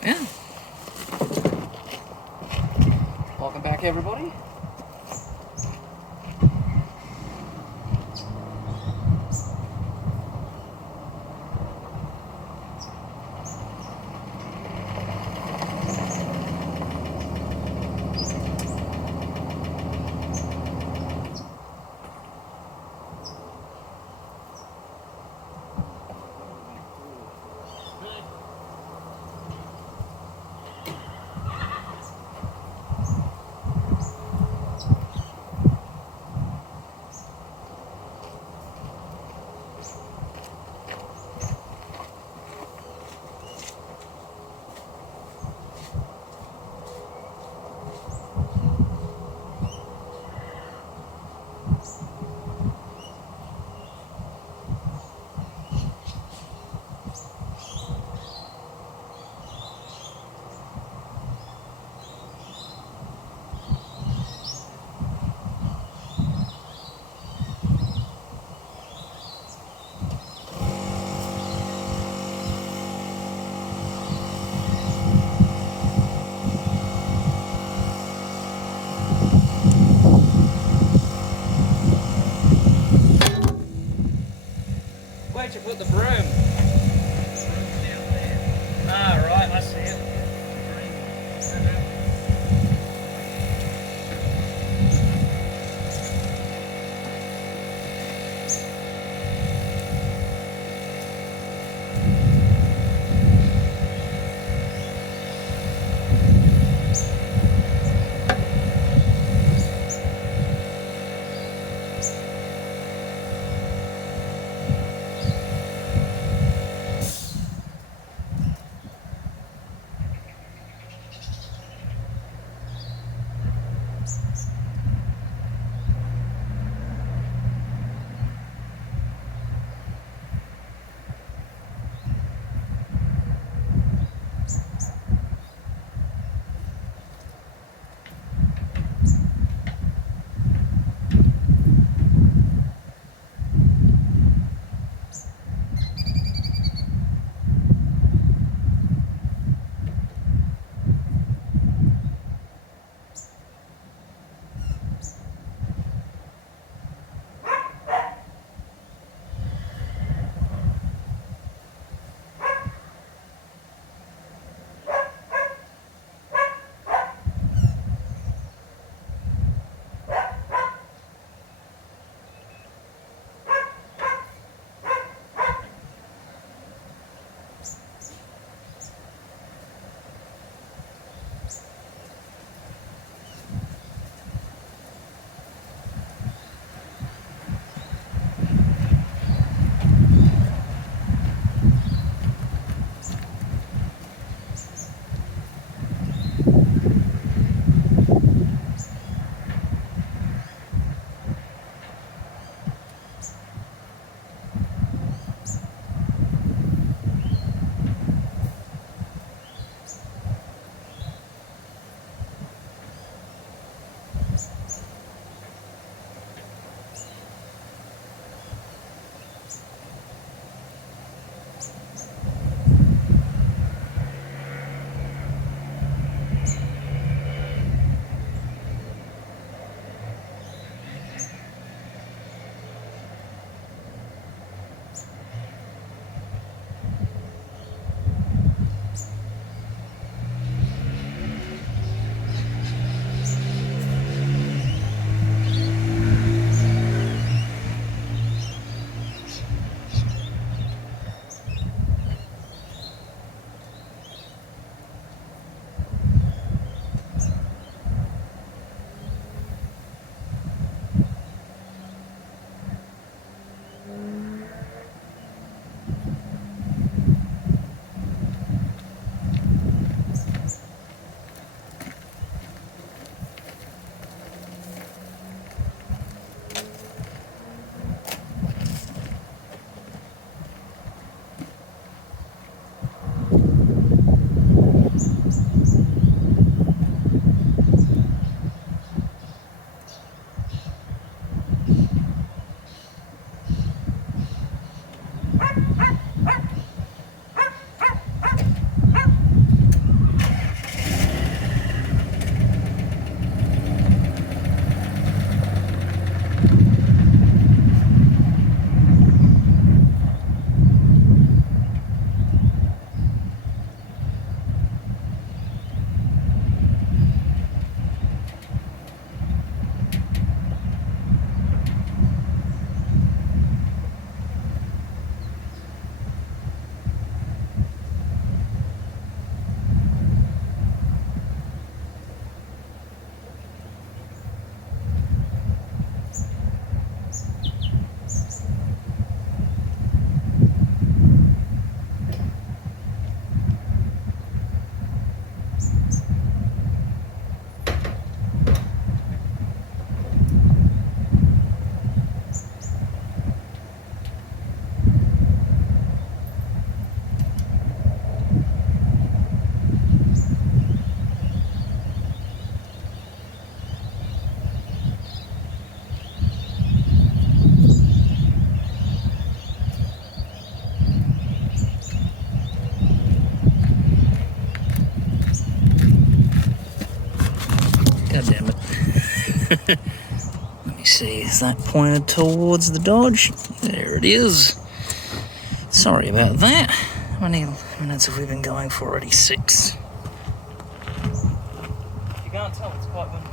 Yeah. Welcome back, everybody. God damn it. Let me see, is that pointed towards the Dodge? There it is. Sorry about that. How many minutes have we been going for already? 6. You can't tell, it's quite windy.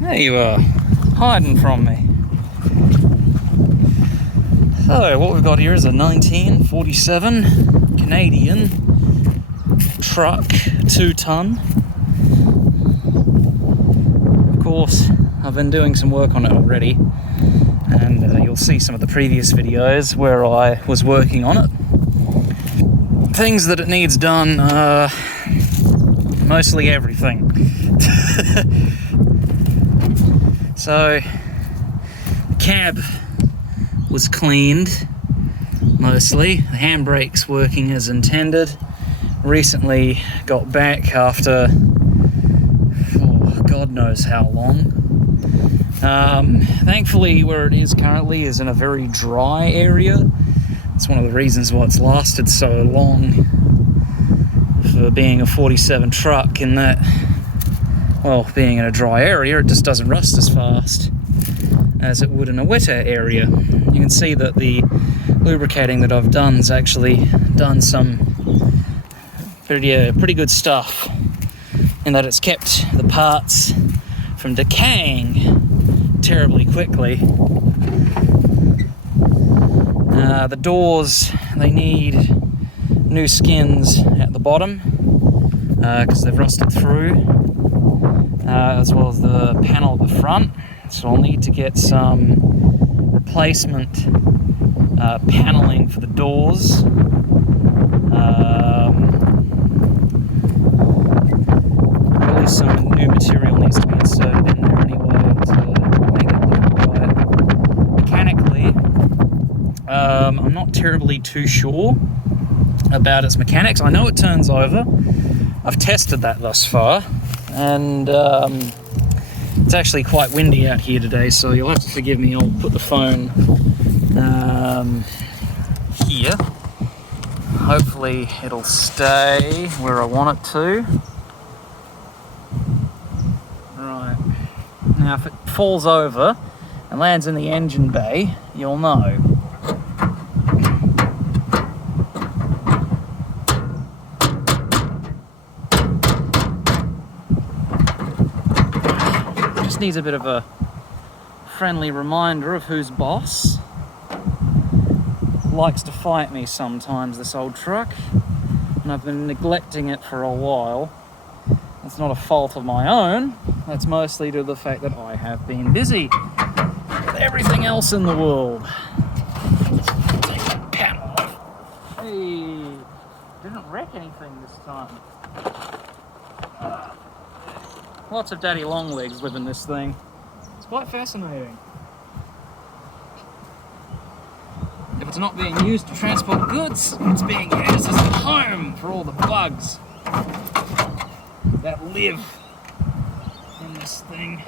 There you are, hiding from me. So what we've got here is a 1947 Canadian truck, 2-ton. Of course, I've been doing some work on it already, and you'll see some of the previous videos where I was working on it. Things that it needs done, mostly everything. So, the cab was cleaned, mostly. The handbrake's working as intended. Recently got back after, God knows how long. Thankfully, where it is currently is in a very dry area. It's one of the reasons why it's lasted so long for being a 47 truck, in that, well, being in a dry area, it just doesn't rust as fast as it would in a wetter area. You can see that the lubricating that I've done has actually done some pretty good stuff, in that it's kept the parts from decaying terribly quickly. The doors, they need new skins at the bottom because they've rusted through, as well as the panel at the front. So I'll need to get some replacement paneling for the doors. Probably some new material needs to be inserted in there anyway to make it look right. Mechanically, I'm not terribly too sure about its mechanics. I know it turns over. I've tested that thus far, and it's actually quite windy out here today, so you'll have to forgive me. I'll put the phone here. Hopefully it'll stay where I want it to. Right. Now if it falls over and lands in the engine bay, you'll know. Just needs a bit of a friendly reminder of who's boss. Likes to fight me sometimes, this old truck, and I've been neglecting it for a while. It's not a fault of my own. That's mostly due to the fact that I have been busy with everything else in the world. Take that panel off. Hey, didn't wreck anything this time. Lots of daddy long legs live in this thing. It's quite fascinating. If it's not being used to transport goods, it's being used as a home for all the bugs that live in this thing.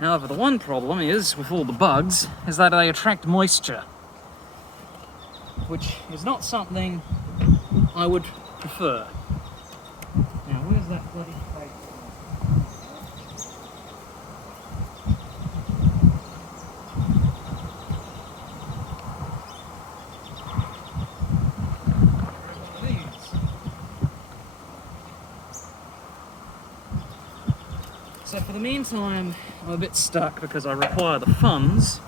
However, the one problem is, with all the bugs, is that they attract moisture, which is not something I would prefer. Now, where's that bloody plate? So for the meantime, I'm a bit stuck because I require the funds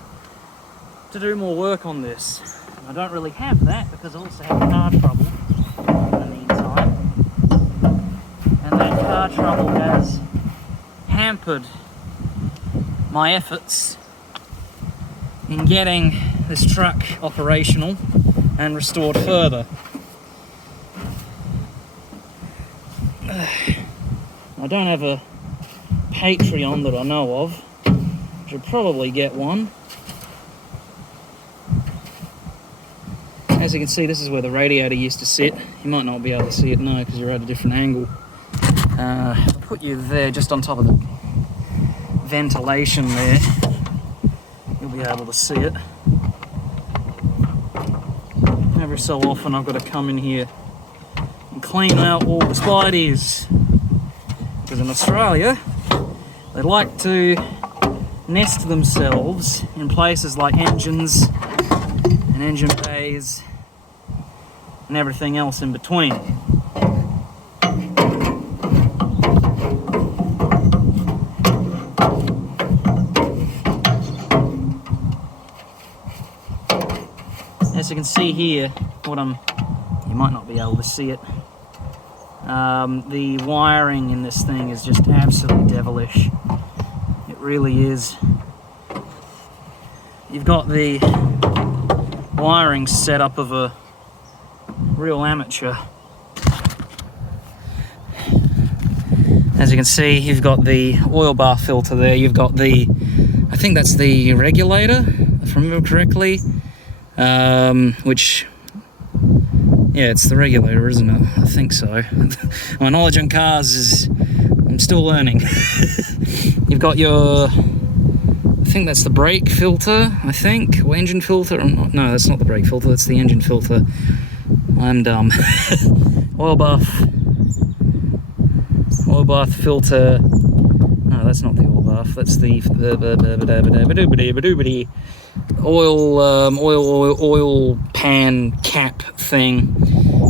to do more work on this. I don't really have that because I also have car trouble in the car trouble has hampered my efforts in getting this truck operational and restored further. I don't have a Patreon that I know of. I should probably get one. As you can see, this is where the radiator used to sit. You might not be able to see it now because you're at a different angle. I'll put you there just on top of the ventilation there. You'll be able to see it. Every so often I've got to come in here and clean out all the spideys. Because in Australia, they like to nest themselves in places like engines and engine bays and everything else in between. As you can see here, you might not be able to see it, the wiring in this thing is just absolutely devilish. It really is. You've got the wiring set up of a real amateur. As you can see, you've got the oil bath filter there. You've got the, I think that's the regulator, if I remember correctly, which, yeah, it's the regulator, isn't it? I think so. My knowledge on cars is, I'm still learning. You've got your, I think that's the brake filter, I think, or engine filter. No, that's not the brake filter, that's the engine filter. I'm dumb. Oil bath filter. No, that's not the oil bath, that's the oil pan cap thing.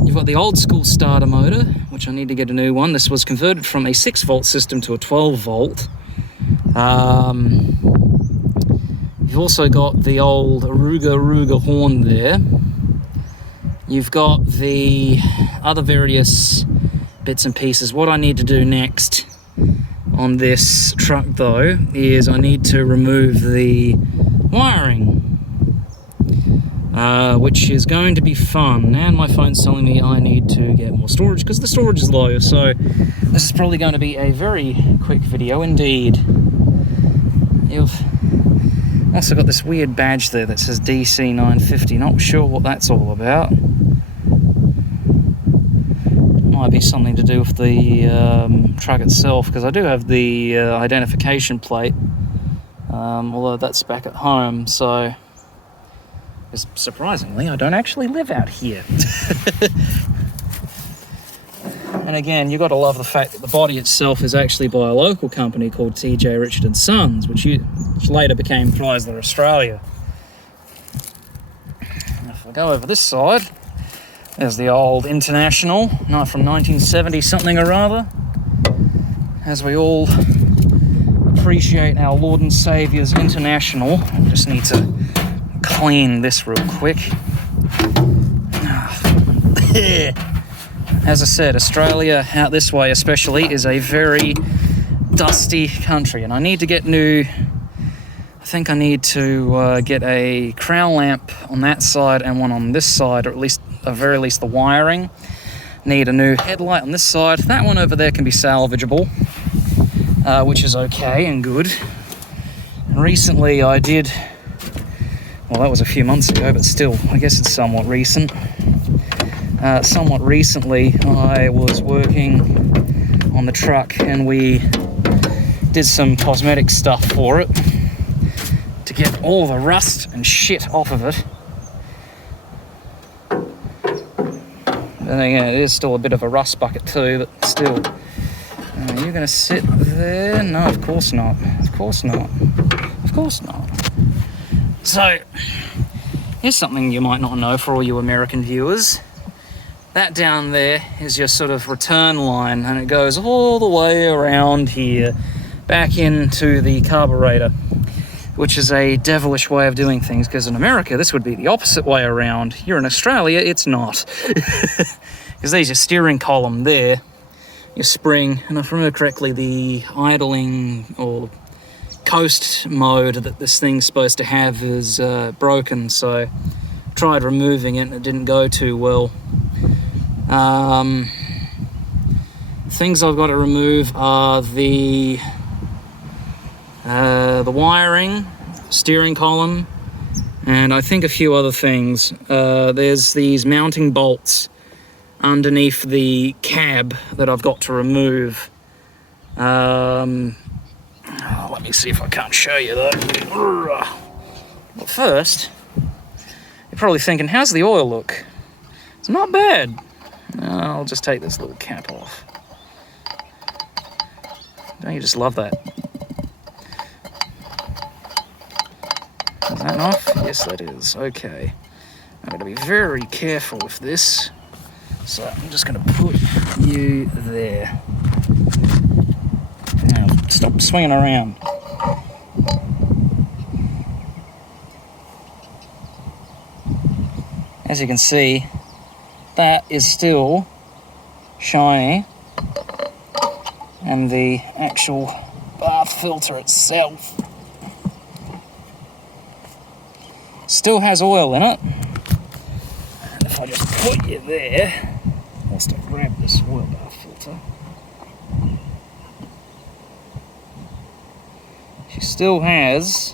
You've got the old school starter motor, which I need to get a new one. This was converted from a 6-volt system to a 12-volt. You've also got the old Aruga horn there. You've got the other various bits and pieces. What I need to do next on this truck, though, is I need to remove the wiring, which is going to be fun. And my phone's telling me I need to get more storage because the storage is low, so this is probably going to be a very quick video indeed. You've also got this weird badge there that says DC950. Not sure what that's all about. Might be something to do with the truck itself, because I do have the identification plate, although that's back at home, so surprisingly I don't actually live out here. And again, you've got to love the fact that the body itself is actually by a local company called TJ Richard & Sons, which later became Chrysler Australia. And if I go over this side, there's the old International, not from 1970 something or other. As we all appreciate our Lord and Saviour's International, I just need to clean this real quick. As I said, Australia, out this way especially, is a very dusty country, and I need to get new, I think I need to get a crown lamp on that side and one on this side, or at least, at the very least, the wiring. Need a new headlight on this side. That one over there can be salvageable, which is okay and good. And recently I did, well, that was a few months ago, but still, I guess it's somewhat recent. Somewhat recently, I was working on the truck and we did some cosmetic stuff for it to get all the rust and shit off of it. And again, it is still a bit of a rust bucket too, but still. You're going to sit there? No, of course not. Of course not. Of course not. So, here's something you might not know for all you American viewers. That down there is your sort of return line, and it goes all the way around here, back into the carburetor, which is a devilish way of doing things, because in America, this would be the opposite way around. Here in Australia, it's not. Because there's your steering column there, your spring, and if I remember correctly, the idling or coast mode that this thing's supposed to have is broken, so tried removing it and it didn't go too well. Things I've got to remove are the wiring, steering column, and I think a few other things. There's these mounting bolts underneath the cab that I've got to remove. Let me see if I can't show you that. But first, you're probably thinking, how's the oil look? It's not bad. I'll just take this little cap off. Don't you just love that? Is that off? Yes, that is. Okay. I'm going to be very careful with this. So I'm just going to put you there. Now, stop swinging around. As you can see, that is still shiny, and the actual bath filter itself still has oil in it. And if I just put you there, whilst I grab this oil bath filter, she still has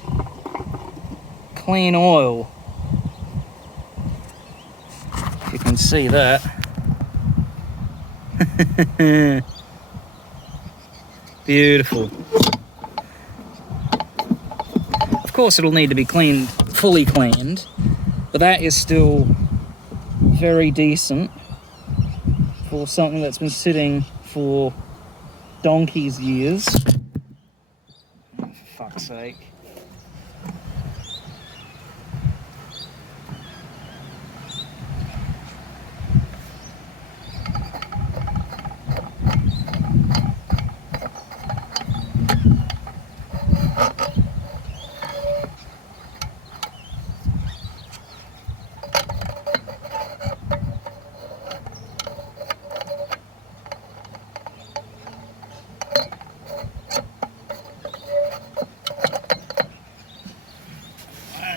clean oil. If you can see that. Beautiful. Of course it'll need to be cleaned, fully cleaned, but that is still very decent for something that's been sitting for donkey's years. Oh, for fuck's sake.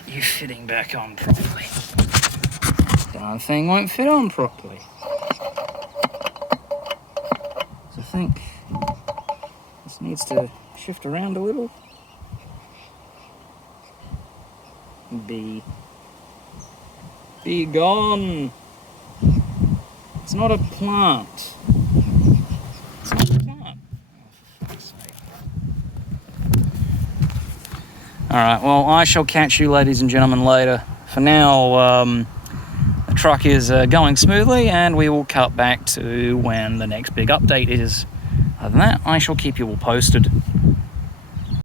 You fitting back on properly. Darn thing won't fit on properly. So I think this needs to shift around a little. Be gone. It's not a plant. It's not a plant. Oh, for fuck's sake. Alright, well, I shall catch you, ladies and gentlemen, later. For now, the truck is going smoothly, and we will cut back to when the next big update is. Other than that, I shall keep you all posted.